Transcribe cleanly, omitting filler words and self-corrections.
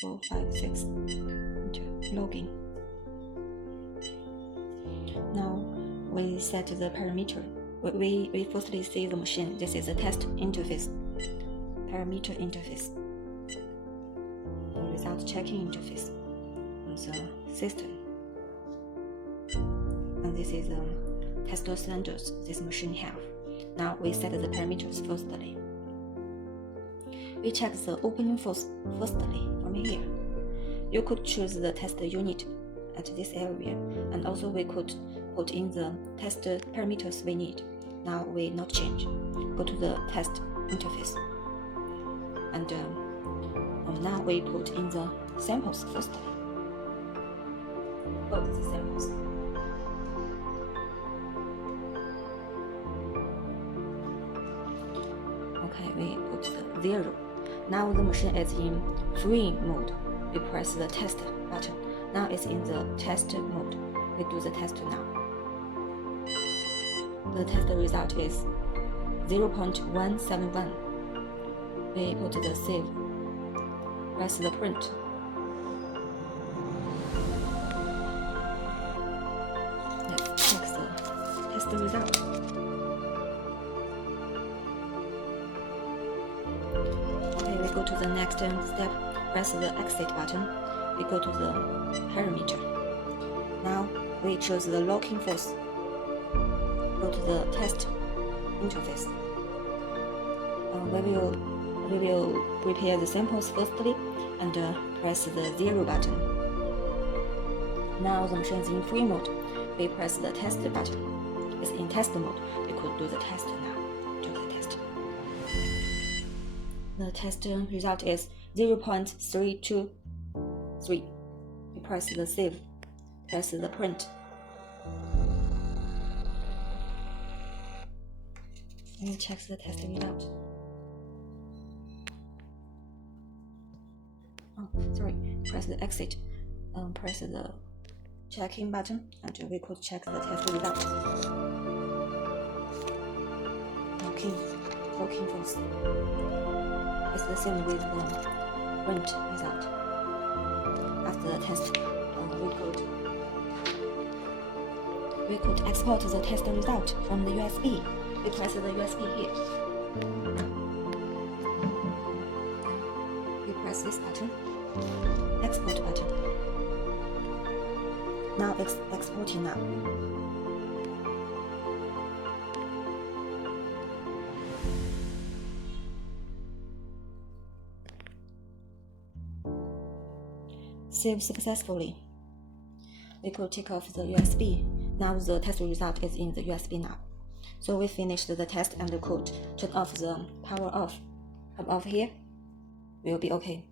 4, 5, 6. Login. Now we set the parameter. We firstly see the machine. This is the test interface, parameter interface, the result checking interface, and the system. And this is the test standards this machine have. Now we set the parameters firstly. We check the opening firstly from here. You could choose the test unit at this area, and also we could put in the test parameters we need. Now we not change. Go to the test interface, and now we put in the samples firstly. Put the samples. Okay, we put the 0. Now the machine is in free mode. We press the test button. Now it's in the test mode. We do the test now. The test result is 0.171. We put the save. Press the print. Let's check the test result. Okay, we go to the next step. Press the exit button. We go to the parameter. Now we choose the locking force. Go to the test interface. We will prepare the samples firstly and press the 0 button. Now the machine is in free mode. We press the test button. It's in test mode. We could do the test now. Do the test. The test result is 0.323. We press the save. Press the print. And check the test result. Press the exit. Press the checking button, and we could check the test result. Locking force. It's the same with the print result. After the test, we could export the test result from the USB. We press the USB here. We press this button, export button. Now it's exporting now. Save successfully. We could take off the USB. Now the test result is in the USB now. So we finished the test and could turn off the power off. Come off here. Will be okay.